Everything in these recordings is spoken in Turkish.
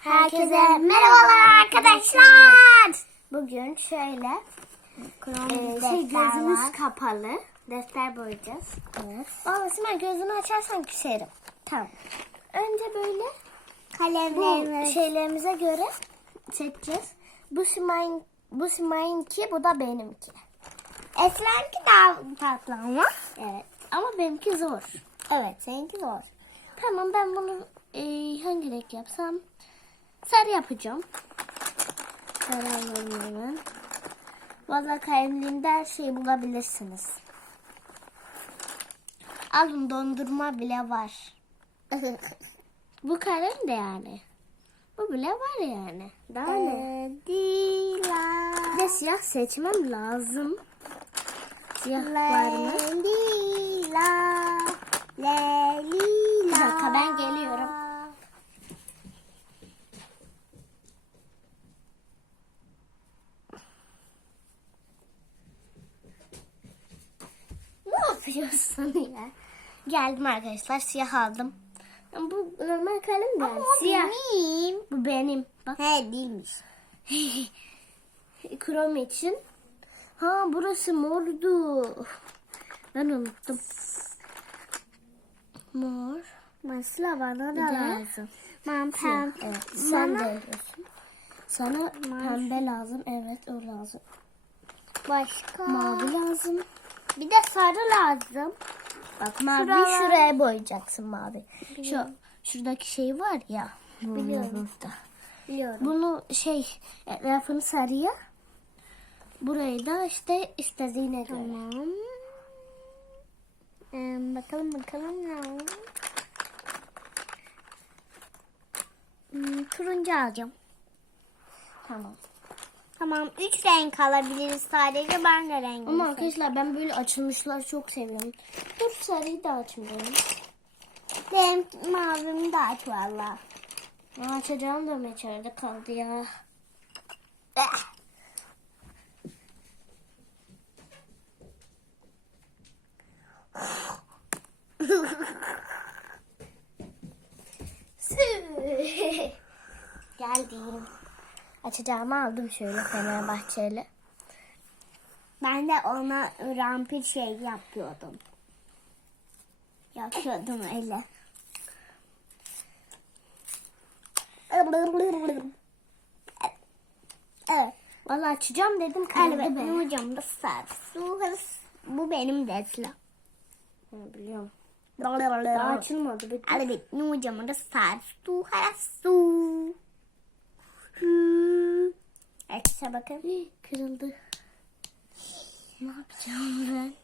Herkese merhabalar arkadaşlar. Bugün şöyle gözümüz kapalı defter boyayacağız. Evet. Babası ben gözünü açarsan küserim. Tamam. Önce böyle bu şeylerimize göre seçeceğiz. Bu Simay'ınki, bu da benimki. Esra'nınki daha tatlı ama. Evet. Ama benimki zor. Evet, seninki zor. Tamam, ben bunu hangi renk yapsam? Sarı yapacağım. Sarı alalım hemen. Valla kalemliğimde her şeyi bulabilirsiniz. Alın, dondurma bile var. Bu kalem de yani. Bu bile var yani. Daha ne? Bir de siyah seçmem lazım. Siyah var mı? Bir dakika, ben geliyorum. Ne yapıyorsun ya? Geldim arkadaşlar, siyah aldım. Bu normal kalem de. Ama o siyah. benim. Bu benim. Bak. He, değilmiş. Krom için. Ha, burası mordu. Ben unuttum. Mor. Mesela bana Bir da de lazım. Ben siyah. pembe. Evet, sen de yapıyorsun. Sana pembe lazım. Evet, o lazım. Başka. Mavi lazım. Bir de sarı lazım. Bak, mavi şuraya boyayacaksın, mavi. Şuradaki şey var ya. Biliyorum. Burada. Biliyorum. Bunu etrafını sarıya. Burayı da işte istediğine göre. Tamam. Bakalım ne olur. Turuncu alacağım. Tamam. Tamam, 3 renk alabiliriz sadece, ben de renk. Ama arkadaşlar, ben böyle açılmışlar çok seviyorum. Dur, sarıyı da açmıyorum. Benim mavimi de aç valla. Açacağım da içeride kaldı ya. Geldim. Açacağımı aldım şöyle Fenerbahçeli. Ben de ona rampir şey yapıyordum. Yapıyordum öyle. Evet. Vallahi açacağım dedim, kaldı Evet. beni. Hocam da sarı su. Bu benim de Esra. Biliyorum. Daha açılmadı. Bir Evet. Hocam da sarı su. Su. Arkadaşlar bakın. kırıldı. Ne yapacağım ben?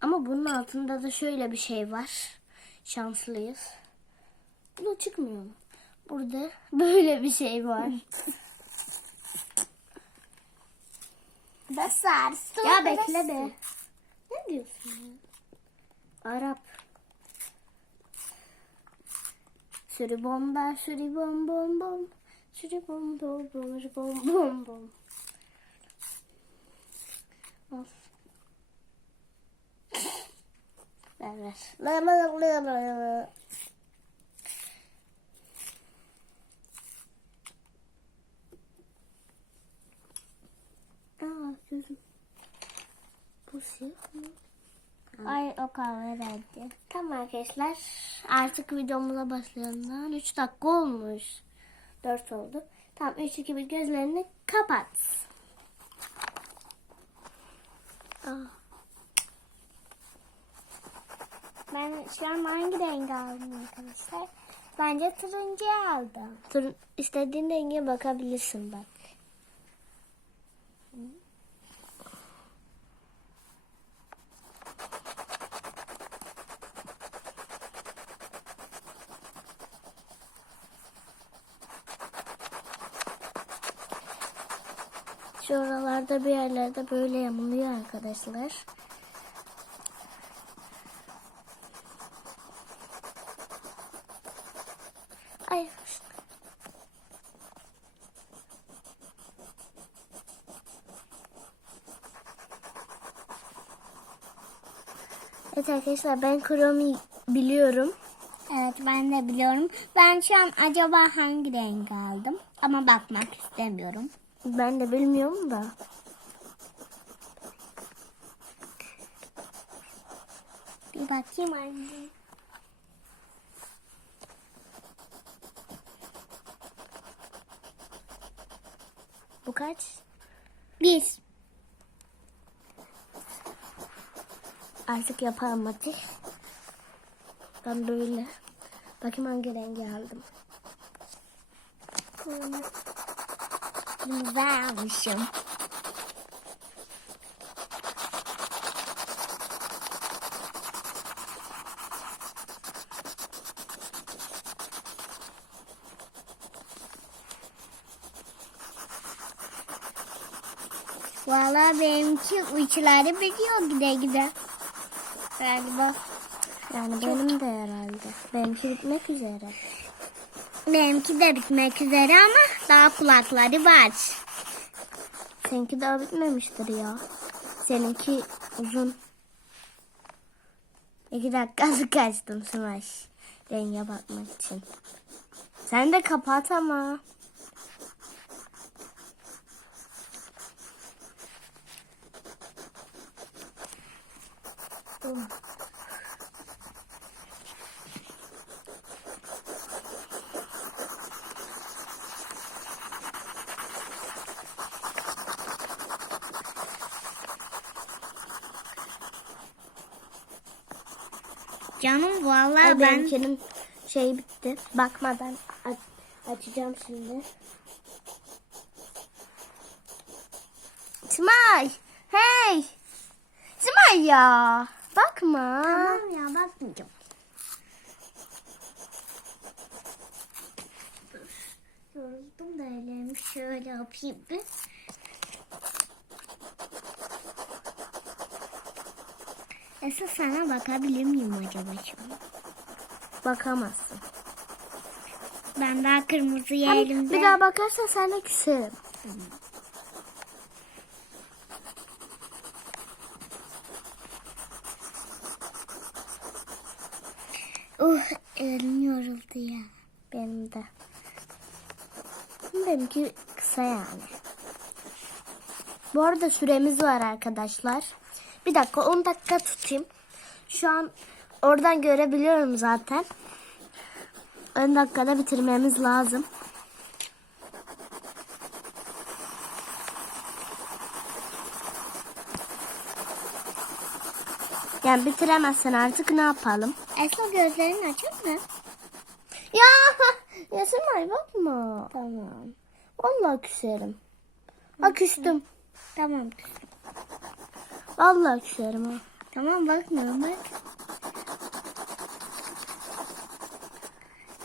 Ama bunun altında da şöyle bir şey var. Şanslıyız. Bu da çıkmıyor mu? Burada böyle bir şey var. Da sarı su. Ya bekle be. Ne diyorsun ya? Arap. Sürü bomba, sürü bom bom bom. Sürü bom bom bom, sürü bom bom bom. Al. Ver. Aa, gözüm. Bu siyah mı? Ay, o kahverengi. Tamam arkadaşlar. Artık videomuza başlayalım. 3 dakika olmuş. 4 oldu. Tamam, 3, 2, 1, gözlerini kapat. Ben şu an hangi rengi aldım arkadaşlar? Bence turuncu aldım. İstediğin renge bakabilirsin bak. Şu oralarda bir yerlerde böyle yamuluyor arkadaşlar. Ay. Evet arkadaşlar, ben kromi biliyorum. Evet ben de biliyorum. Ben şu an acaba hangi renk aldım? Ama bakmak istemiyorum. Ben de bilmiyorum da. Bir bakayım anne. Bu kaç? 1. Artık yapalım hadi. Ben böyle. Bakayım hangi rengi aldım. Güzel almışım. Vallahi benimki uçları biliyor gide gide. Galiba. Yani benim de herhalde. Benimki bitmek üzere. Benimki de bitmek üzere ama daha kulakları var. Seninki daha bitmemiştir ya. Seninki uzun. 2 dakikası kaçtım Smash. Renge bakmak için. Sen de kapat ama. Canım vallahi Ay, ben benimkinin şey bitti. Bakmadan açacağım şimdi. Simay! Hey! Simay ya! Bakma. tamam ya bakmayacağım. Yoruldum da ellerimi şöyle yapayım bir. Esas sana bakabilir miyim acaba şu an? Bakamazsın. Ben daha kırmızıyı Hani elimde. bir daha bakarsan sana küserim. Elim yoruldu ya. Benim de. Benimki kısa yani. Bu arada süremiz var arkadaşlar. Bir dakika 10 dakika tutayım. Şu an oradan görebiliyorum zaten. 10 dakikada bitirmemiz lazım. Yani bitiremezsen artık ne yapalım? Esra gözlerini açar mı? Ya Yasemin bakma. Tamam. Vallahi küserim. Ha küstüm. Tamam. Vallahi küserim ha. Tamam bakmıyorum bak.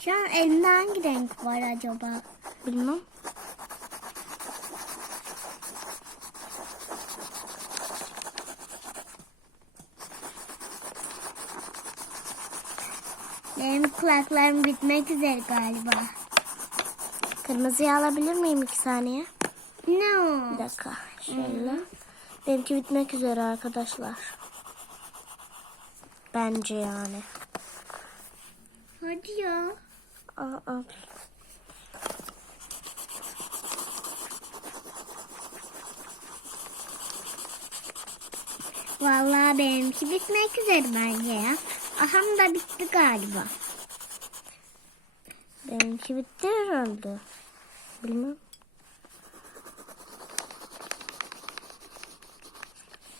Şu an elimde hangi renk var acaba? Bilmem. Benim kulaklarım bitmek üzere galiba. Kırmızıyı alabilir miyim 2 saniye? No. Bir dakika. Şöyle. Benimki bitmek üzere arkadaşlar. Bence yani. Hadi ya. Aa. Vallahi benimki bitmek üzere bence ya. Aham da bitti galiba. Benimki bitti herhalde. Bilmem.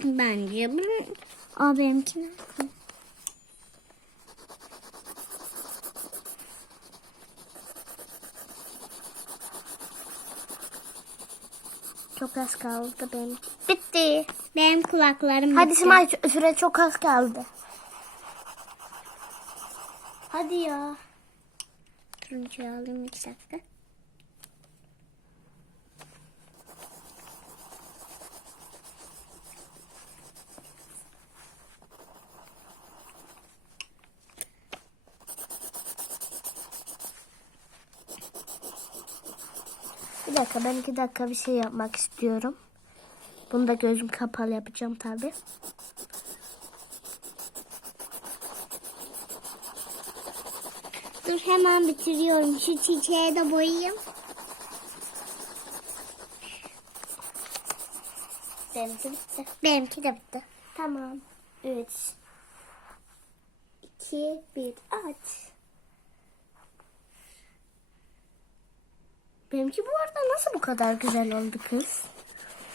Bence bu. Benimki ne? Çok az kaldı benimki. Bitti. Benim kulaklarım Hadi bitti. Simay süre çok az kaldı. Hadi ya. Turuncuyu alayım 2 dakika. Bir dakika ben 2 dakika bir şey yapmak istiyorum. Bunu da gözüm kapalı yapacağım tabi. Dur hemen bitiriyorum. Şu çiçeğe de boyayayım. Benimki bitti. Benimki de bitti. Tamam. 3 2 1 aç. Benimki bu arada nasıl bu kadar güzel oldu kız?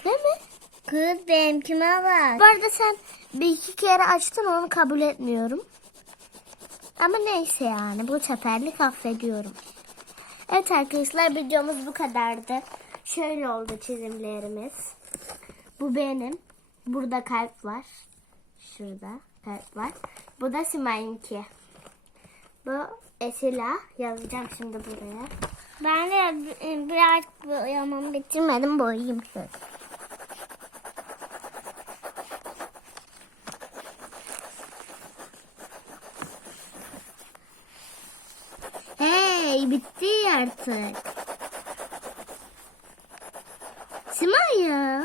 Değil mi? Kız benimkime bak. Bu arada sen bir iki kere açtın, onu kabul etmiyorum. Ama neyse yani, bu seferlik affediyorum. Evet arkadaşlar, videomuz bu kadardı. Şöyle oldu çizimlerimiz. Bu benim. Burada kalp var. Şurada kalp var. Bu da Simay'ınki. Bu Esila. Yazacağım şimdi buraya. Ben de biraz boyamamı bitirmedim. Boyayayım şöyle. Hey, bitti artık. Simay ya.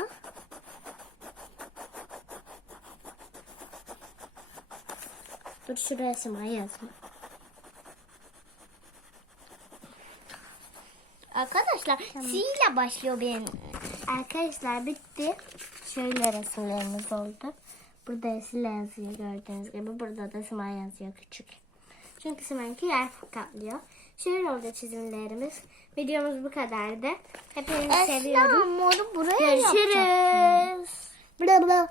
Dur şuraya Simay yazma. Arkadaşlar C ile başlıyor benim. Arkadaşlar bitti. Şöyle resimlerimiz oldu. Burada Esila yazıyor gördüğünüz gibi. Burada da Simay yazıyor küçük. Çünkü Simay'ınki yer kaplıyor. Şöyle oldu çizimlerimiz. Videomuz bu kadardı. Hepinizi seviyorum. Moru buraya Görüşürüz. Bla bla.